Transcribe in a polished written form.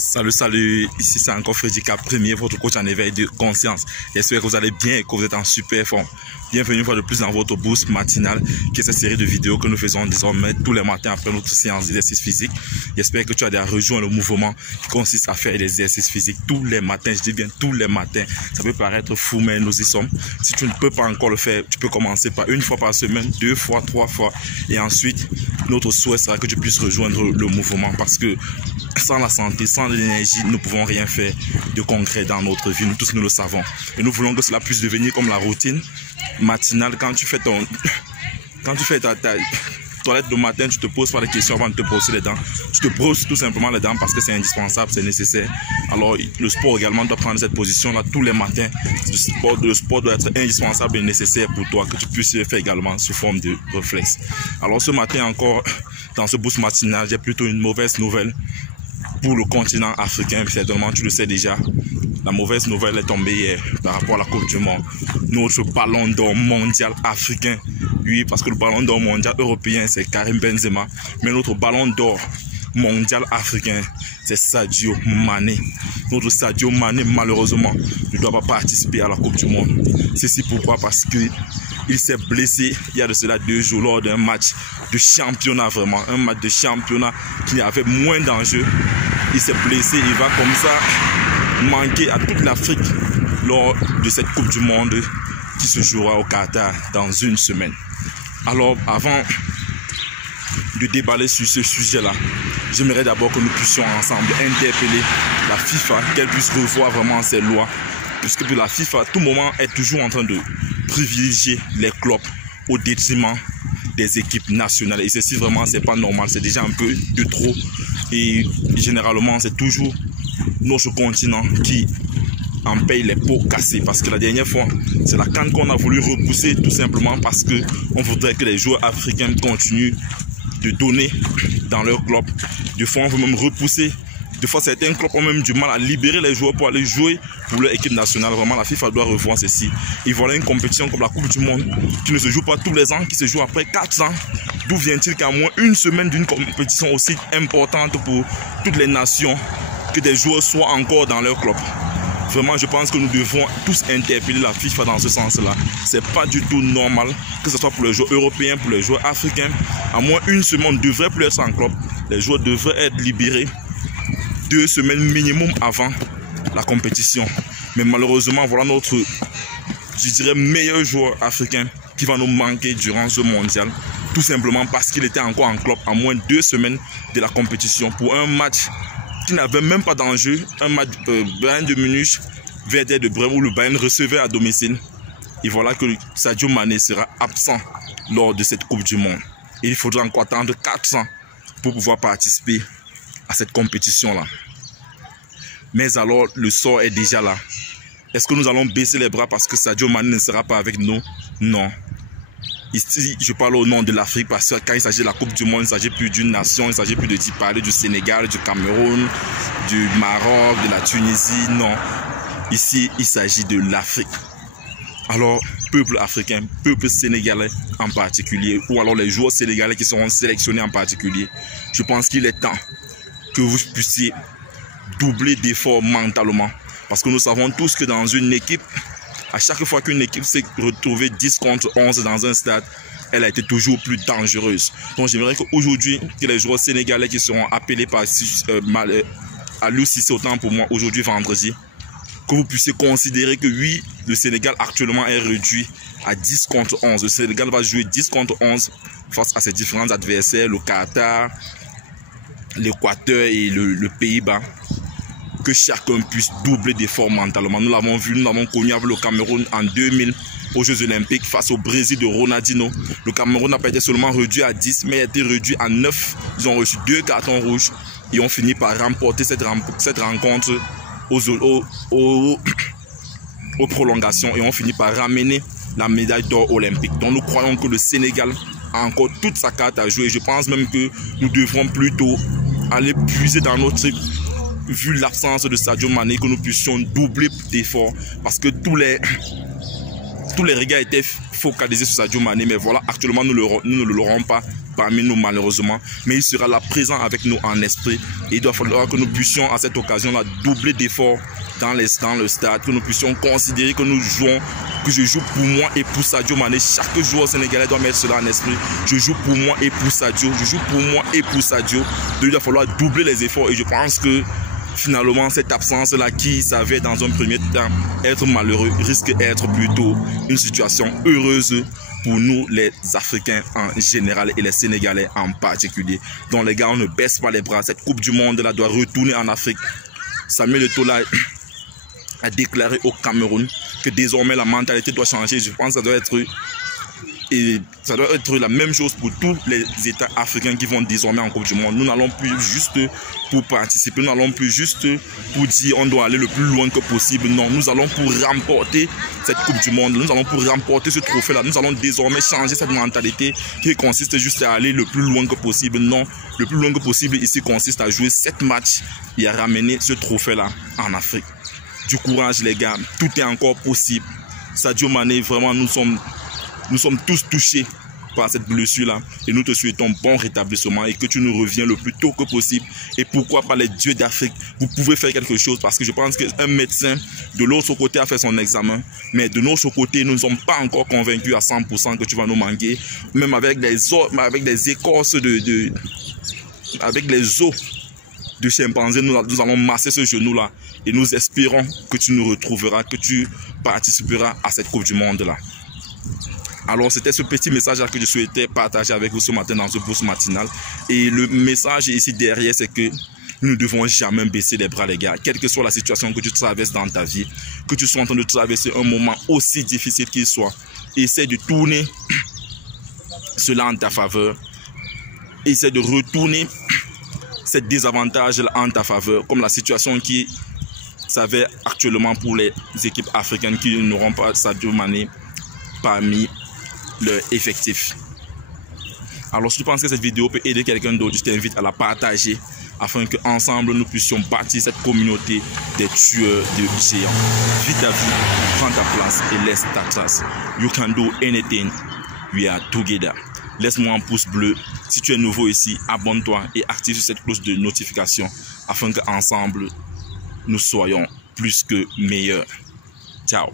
Salut, salut, ici c'est encore Freddy Cap Premier, votre coach en éveil de conscience. J'espère que vous allez bien et que vous êtes en super forme. Bienvenue une fois de plus dans votre boost matinal, qui est cette série de vidéos que nous faisons désormais tous les matins après notre séance d'exercice physique. J'espère que tu as déjà rejoint le mouvement qui consiste à faire des exercices physiques tous les matins. Je dis bien tous les matins. Ça peut paraître fou, mais nous y sommes. Si tu ne peux pas encore le faire, tu peux commencer par une fois par semaine, 2 fois, 3 fois. Et ensuite, notre souhait sera que tu puisses rejoindre le mouvement, parce que sans la santé, sans l'énergie, nous ne pouvons rien faire de concret dans notre vie. Nous tous, nous le savons. Et nous voulons que cela puisse devenir comme la routine matinale. Quand tu fais ta toilette le matin, tu te poses pas de questions avant de te brosser les dents. Tu te brosses tout simplement les dents parce que c'est indispensable, c'est nécessaire. Alors, le sport également doit prendre cette position-là tous les matins. Le sport doit être indispensable et nécessaire pour toi, que tu puisses le faire également sous forme de réflexe. Alors, ce matin encore, dans ce boost matinal, j'ai plutôt une mauvaise nouvelle pour le continent africain. Certainement, tu le sais déjà. La mauvaise nouvelle est tombée hier par rapport à la Coupe du Monde. Notre ballon d'or mondial africain, oui, parce que le ballon d'or mondial européen, c'est Karim Benzema. Mais notre ballon d'or mondial africain, c'est Sadio Mané. Notre Sadio Mané, malheureusement, ne doit pas participer à la Coupe du Monde. Ceci pourquoi? Parce que il s'est blessé il y a de cela 2 jours lors d'un match de championnat, vraiment. Un match de championnat qui avait moins d'enjeux. Il s'est blessé, il va comme ça manquer à toute l'Afrique lors de cette Coupe du Monde qui se jouera au Qatar dans une semaine. Alors, avant de déballer sur ce sujet-là, j'aimerais d'abord que nous puissions ensemble interpeller la FIFA, qu'elle puisse revoir vraiment ses lois, puisque pour la FIFA, à tout moment, est toujours en train de privilégier les clubs au détriment des équipes nationales. Et ceci, vraiment, c'est pas normal, c'est déjà un peu de trop. Et généralement, c'est toujours notre continent qui en paye les pots cassés, parce que la dernière fois, c'est la CAN qu'on a voulu repousser, tout simplement parce que on voudrait que les joueurs africains continuent de donner dans leur club. Des fois, on veut même repousser. Des fois, certains clubs ont même du mal à libérer les joueurs pour aller jouer pour leur équipe nationale. Vraiment, la FIFA doit revoir ceci. Et voilà une compétition comme la Coupe du Monde qui ne se joue pas tous les ans, qui se joue après 4 ans. D'où vient-il qu'à moins une semaine d'une compétition aussi importante pour toutes les nations, que des joueurs soient encore dans leur club? Vraiment, je pense que nous devons tous interpeller la FIFA dans ce sens-là. C'est pas du tout normal, que ce soit pour les joueurs européens, pour les joueurs africains. À moins une semaine, on ne devrait plus être en club. Les joueurs devraient être libérés 2 semaines minimum avant la compétition. Mais malheureusement, voilà notre, je dirais, meilleur joueur africain qui va nous manquer durant ce mondial. Tout simplement parce qu'il était encore en club à moins 2 semaines de la compétition pour un match qui n'avait même pas d'enjeu. Un match Bayern de Munich, Werder de Brême, où le Bayern recevait à domicile. Et voilà que Sadio Mané sera absent lors de cette Coupe du Monde. Et il faudra encore attendre 4 ans pour pouvoir participer à cette compétition-là. Mais alors, le sort est déjà là. Est-ce que nous allons baisser les bras parce que Sadio Mané ne sera pas avec nous? Non. Ici, je parle au nom de l'Afrique, parce que quand il s'agit de la Coupe du Monde, il ne s'agit plus d'une nation, il ne s'agit plus de parler du Sénégal, du Cameroun, du Maroc, de la Tunisie. Non. Ici, il s'agit de l'Afrique. Alors, peuple africain, peuple sénégalais en particulier, ou alors les joueurs sénégalais qui seront sélectionnés en particulier, je pense qu'il est temps que vous puissiez doubler d'efforts mentalement. Parce que nous savons tous que dans une équipe, à chaque fois qu'une équipe s'est retrouvée 10 contre 11 dans un stade, elle a été toujours plus dangereuse. Donc j'aimerais qu'aujourd'hui, que les joueurs sénégalais qui seront appelés par Aliou Cissé, autant pour moi, aujourd'hui vendredi, que vous puissiez considérer que oui, le Sénégal actuellement est réduit à 10 contre 11. Le Sénégal va jouer 10 contre 11 face à ses différents adversaires, le Qatar, l'Équateur et le Pays-Bas. Que chacun puisse doubler d'efforts mentalement. Nous l'avons vu, nous l'avons connu avec le Cameroun en 2000 aux Jeux Olympiques face au Brésil de Ronaldinho. Le Cameroun n'a pas été seulement réduit à 10, mais a été réduit à 9. Ils ont reçu 2 cartons rouges et ont fini par remporter cette rencontre aux prolongations et ont fini par ramener la médaille d'or olympique. Donc nous croyons que le Sénégal a encore toute sa carte à jouer. Je pense même que nous devrons plutôt aller puiser dans notre truc, vu l'absence de Sadio Mané, que nous puissions doubler d'efforts, parce que tous les regards étaient focalisés sur Sadio Mané, mais voilà, actuellement nous ne l'aurons pas parmi nous malheureusement, mais il sera là présent avec nous en esprit. Et il doit falloir que nous puissions à cette occasion-là doubler d'efforts dans le stade, que nous puissions considérer que nous jouons, que je joue pour moi et pour Sadio Mané. Chaque joueur sénégalais doit mettre cela en esprit. Je joue pour moi et pour Sadio. Je joue pour moi et pour Sadio. Donc il va falloir doubler les efforts et je pense que finalement cette absence-là qui s'avère dans un premier temps être malheureux risque d'être plutôt une situation heureuse pour nous les Africains en général et les Sénégalais en particulier. Donc les gars, on ne baisse pas les bras. Cette Coupe du Monde-là doit retourner en Afrique. Samuel Eto'o a déclaré au Cameroun que désormais la mentalité doit changer. Je pense que ça doit être la même chose pour tous les États africains qui vont désormais en Coupe du Monde. Nous n'allons plus juste pour participer, nous n'allons plus juste pour dire on doit aller le plus loin que possible. Non, nous allons pour remporter cette Coupe du Monde, nous allons pour remporter ce trophée-là. Nous allons désormais changer cette mentalité qui consiste juste à aller le plus loin que possible. Non, le plus loin que possible ici consiste à jouer 7 matchs et à ramener ce trophée-là en Afrique. Du courage les gars, tout est encore possible. Sadio Mané, vraiment nous sommes tous touchés par cette blessure-là et nous te souhaitons bon rétablissement et que tu nous reviens le plus tôt que possible. Et pourquoi pas les dieux d'Afrique, vous pouvez faire quelque chose parce que je pense qu'un médecin de l'autre côté a fait son examen, mais de notre côté, nous ne sommes pas encore convaincus à 100% que tu vas nous manquer, même avec des écorces avec les os de chimpanzé, nous allons masser ce genou-là et nous espérons que tu nous retrouveras, que tu participeras à cette Coupe du Monde-là. Alors c'était ce petit message que je souhaitais partager avec vous ce matin dans ce boost matinal. Et le message ici derrière, c'est que nous ne devons jamais baisser les bras les gars. Quelle que soit la situation que tu traverses dans ta vie, que tu sois en train de traverser un moment aussi difficile qu'il soit, essaie de tourner cela en ta faveur. Essaie de retourner ces désavantages en ta faveur, comme la situation qui s'avère actuellement pour les équipes africaines qui n'auront pas Sadio Mané parmi leur effectif. Alors si tu penses que cette vidéo peut aider quelqu'un d'autre, je t'invite à la partager afin qu'ensemble nous puissions bâtir cette communauté des tueurs de géants. Vis ta vie, prends ta place et laisse ta trace. You can do anything, we are together. Laisse-moi un pouce bleu. Si tu es nouveau ici, abonne-toi et active cette cloche de notification afin qu'ensemble nous soyons plus que meilleurs. Ciao.